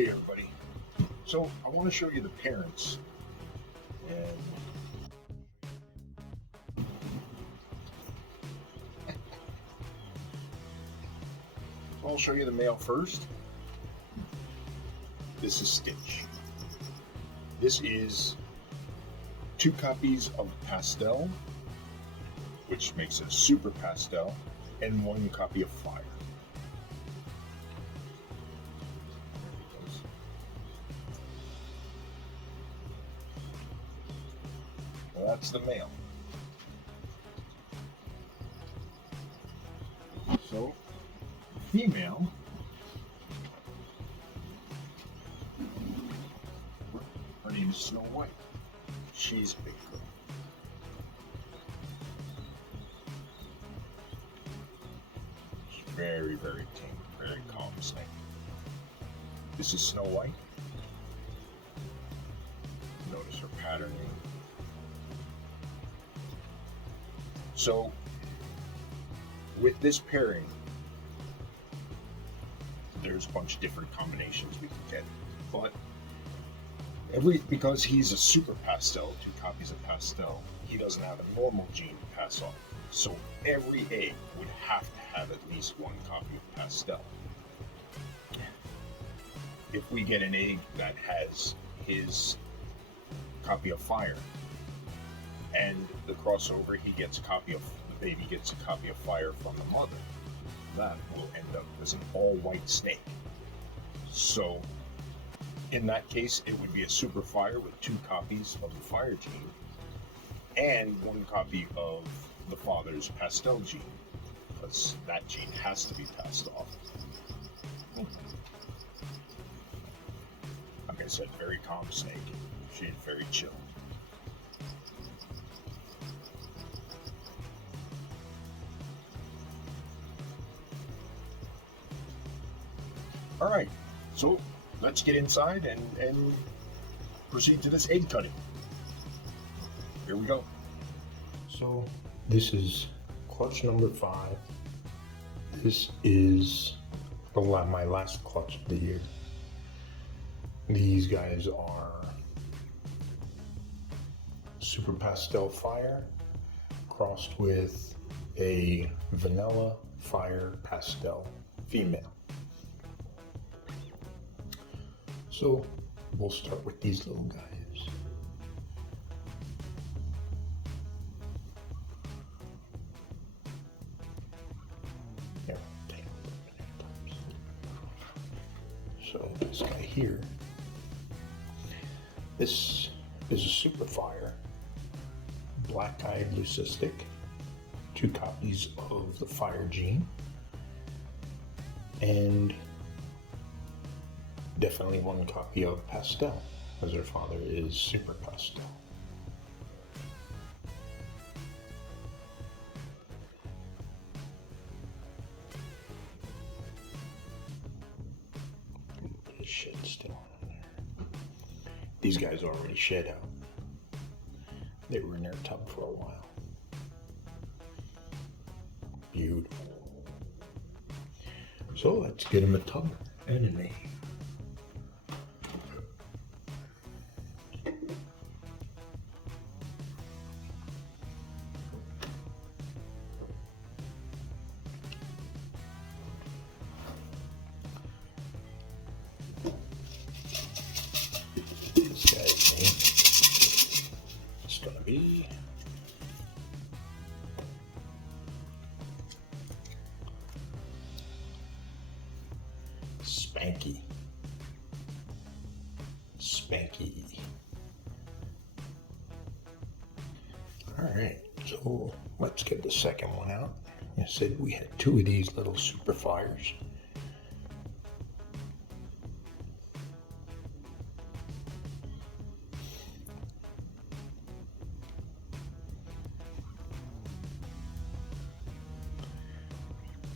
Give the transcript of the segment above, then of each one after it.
Hey everybody. So I want to show you the parents, and I'll show you the male first. This is Stitch. This is 2 copies of Pastel, which makes it a super pastel, and 1 copy of Fire. Well, that's the male. So, female, her name is Snow White. She's big. She's very, very tame, very calm snake. This is Snow White. Notice her patterning. So, with this pairing, there's a bunch of different combinations we can get, but because he's a super pastel, 2 copies of pastel, he doesn't have a normal gene to pass on. So every egg would have to have at least 1 copy of pastel. If we get an egg that has his copy of Fire, and the crossover, he gets a copy of, the baby gets a copy of Fire from the mother, that will end up as an all-white snake. So in that case, it would be a super Fire with 2 copies of the Fire gene and 1 copy of the father's pastel gene, because that gene has to be passed off. Like I said, very calm snake. She's very chill. All right, so let's get inside and proceed to this egg cutting. Here we go. So this is clutch number 5. This is my last clutch of the year. These guys are super pastel Fire crossed with a vanilla Fire pastel female. So we'll start with these little guys. Here, take so this guy here, this is a super Fire, black-eyed leucistic, 2 copies of the Fire gene, and definitely 1 copy of pastel, as her father is super pastel. There's shit still on there. These guys already shed out. They were in their tub for a while. Beautiful. So let's get him a tub and a name. This guy's name is going to be Spanky. Spanky. Alright, so let's get the second one out. I said we had 2 of these little super Fires.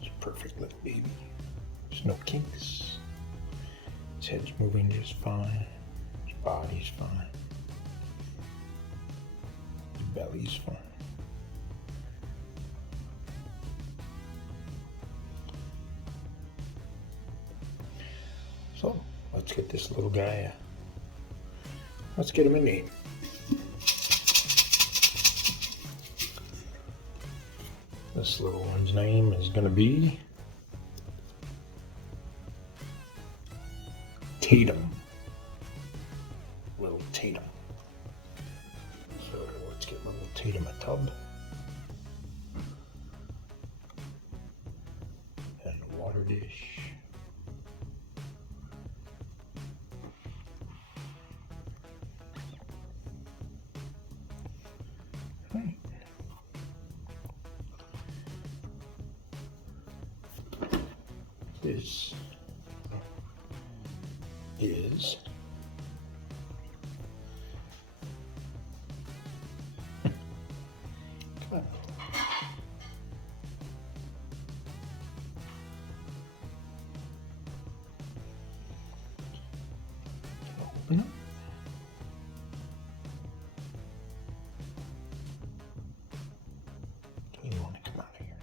It's a perfect little baby. There's no kinks. His head's moving just fine. His body's fine. His belly's fine. So let's let's get this little guy. Let's get him a name. This little one's name is going to be Tatum. Little Tatum. So let's get little Tatum a tub. And a water dish. Right. This is come on. Open up. You want to come out of here.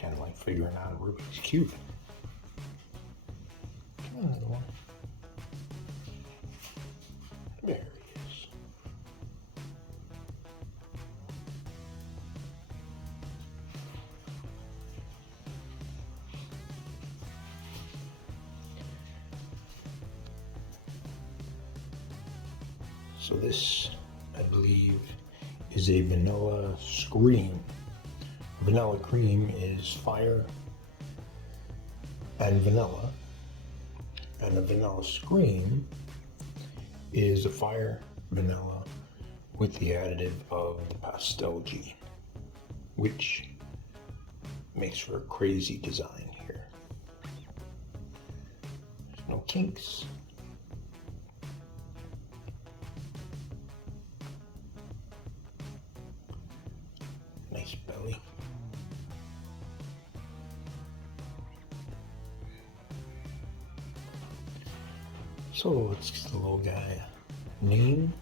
Kind of like figuring out a Rubik's Cube. Come on, little one. There he is. So this, I believe, is a vanilla scream. Vanilla cream is fire and vanilla, and a vanilla scream is a fire vanilla with the additive of the pastel gene, which makes for a crazy design here. There's no kinks. Nice belly. So let's get the little guy name.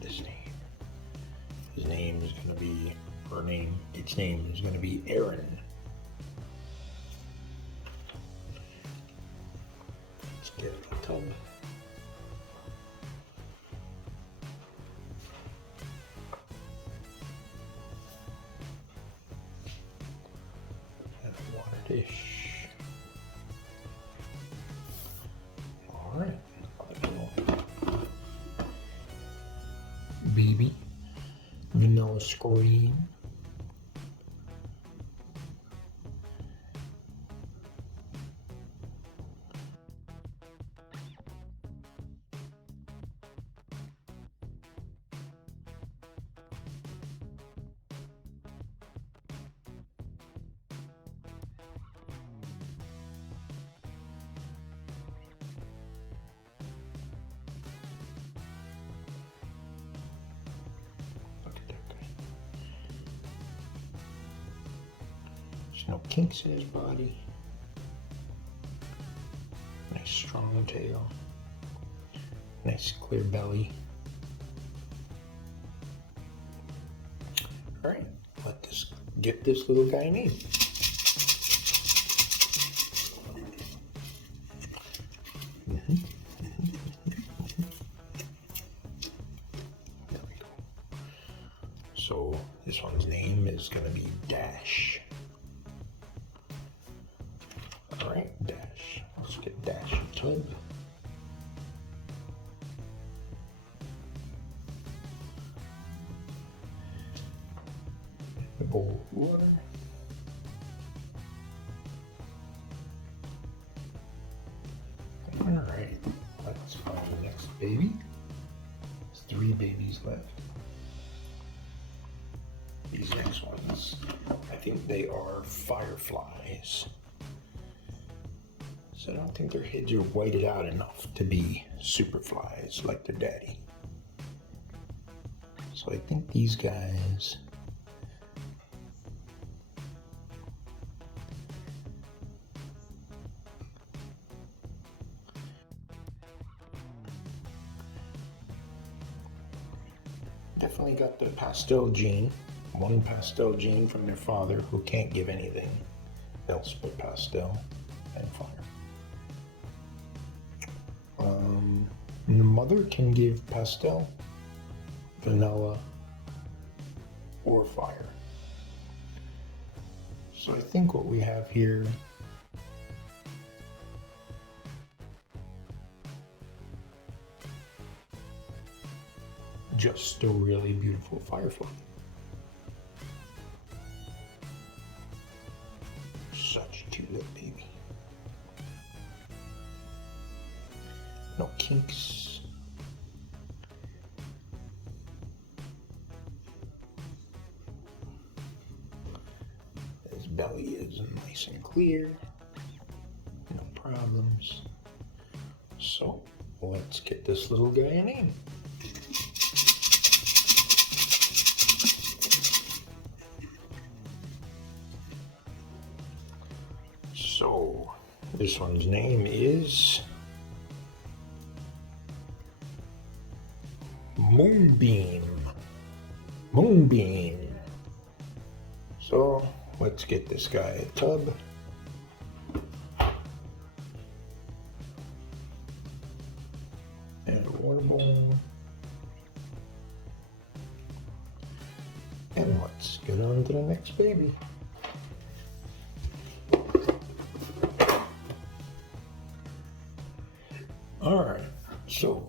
This name. His name is going to be, its name is going to be Aaron. Let's get a tub. Dish. All right. Baby vanilla scream. There's no kinks in his body. Nice strong tail. Nice clear belly. Alright, let's get this little guy name. There we go. So this one's name is going to be Dash. Alright, Dash. Let's get Dash a tub. A bowl of water. Alright, let's find the next baby. There's 3 babies left. These next ones, I think they are fireflies. So I don't think their heads are whited out enough to be superflies like their daddy. So I think these guys definitely got the pastel gene. One pastel gene from their father who can't give anything else but pastel and fire. The mother can give pastel, vanilla, or fire. So I think what we have here just a really beautiful firefly. Such a cute little baby. No kinks. His belly is nice and clear. No problems. So let's get this little guy a name. So this one's name is Moonbeam. Moonbeam. So let's get this guy a tub. And a water bowl. And let's get on to the next baby. Alright, so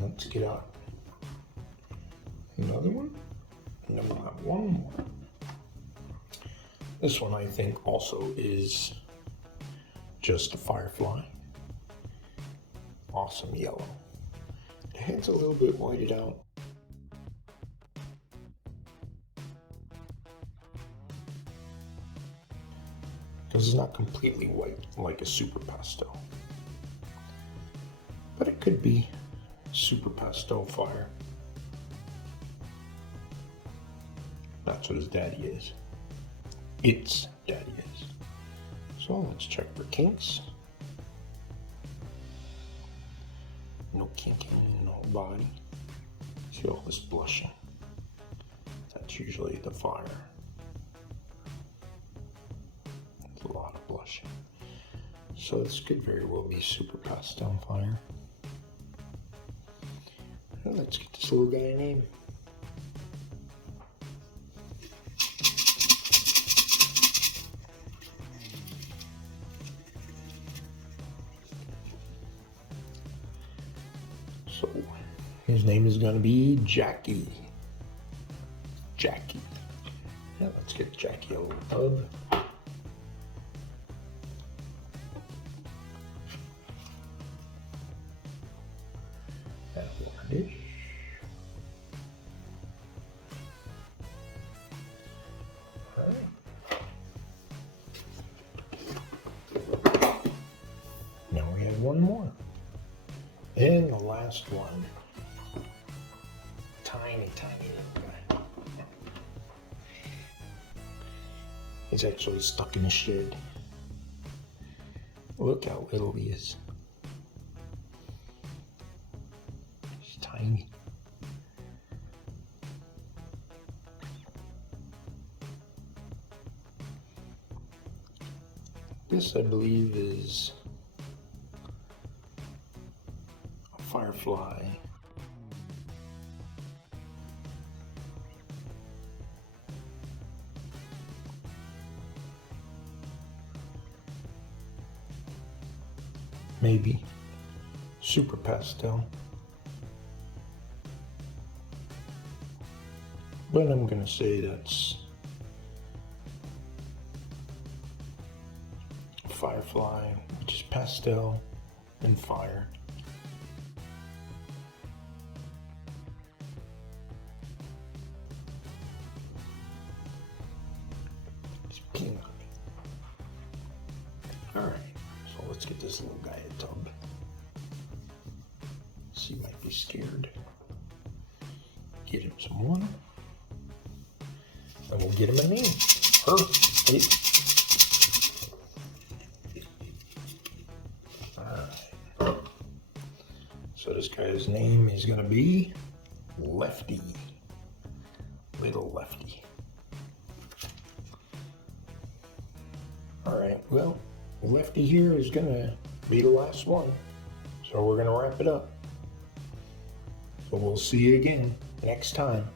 let's get out another one, and then we'll have one more. This one I think also is just a firefly. Awesome yellow. The head's a little bit whited out. Because it's not completely white like a super pastel. But it could be super pastel fire. That's what his daddy is. Its daddy is. So let's check for kinks. No kinking in the whole body. See all this blushing. That's usually the fire. It's a lot of blushing. So this could very well be super pastel fire. And let's get this little guy a name. So his name is going to be Jackie. Jackie. Yeah, let's get Jackie a little tub. And a water dish. Alright. Now we have one more. And the last one. Tiny, tiny little guy. He's actually stuck in a shed. Look how little he is. He's tiny. This, I believe, is a firefly. Maybe super pastel. But I'm gonna say that's firefly, which is pastel and fire. It's peanut. Alright, so let's get this little guy a tub. He might be scared. Get him some water. And we'll get him a name. Her. Hey. Alright. So this guy's name is gonna be Lefty. little lefty. Alright, well, lefty here is gonna be the last one. So we're gonna wrap it up. So we'll see you again next time.